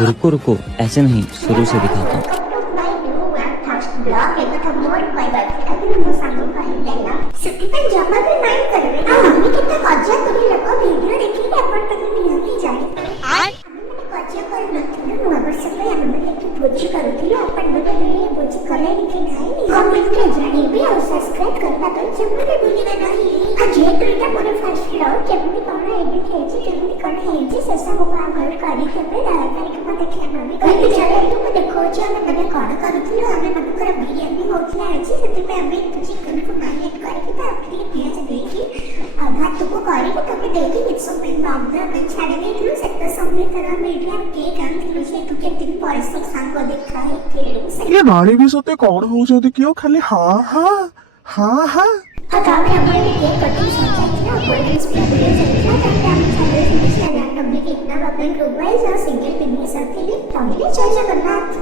रुको रुको, ऐसे नहीं, शुरू से दिखाता हूँ। भोजी करूथिलु आपण बने भोजी कले कि नाही कमेंट के जानिबे और सब्सक्राइब करना तो जम्मले भूलिबे नाही आ जे ट्रेटा मोर फर्स्ट लो केमती कोन एडिट हेछि केमती कोन हेछि ससा को घर करी केबे तारीख को देखिया नबी कहि चले तू देखो जे हम बने कोन करूथिलु हमें मनकर बिरयानी होतला अछि सेति पे हमें चिकन को मैरिनेट करके ता अपनी प्याज देकी भात को करी के तबे देकी मिक्स में बांधा में छाड़े देलु सेता समरी तरह मीडिया केक आंथिलु से तू के दिन परिस्थिति सांग देखा है तेरे ये नानी भी सोते कौन हो जाते क्यों खाली हाँ हाँ हाँ हाँ काम है हमारे केक कटिंग सोचा था कोल्ड ड्रिंक्स पे वीडियो चलता था हम चैनल से रैंडमली कितना अपने ग्रुप वाइज और सिंगल पिन में साथ ही तमिल जय जगन्नाथ।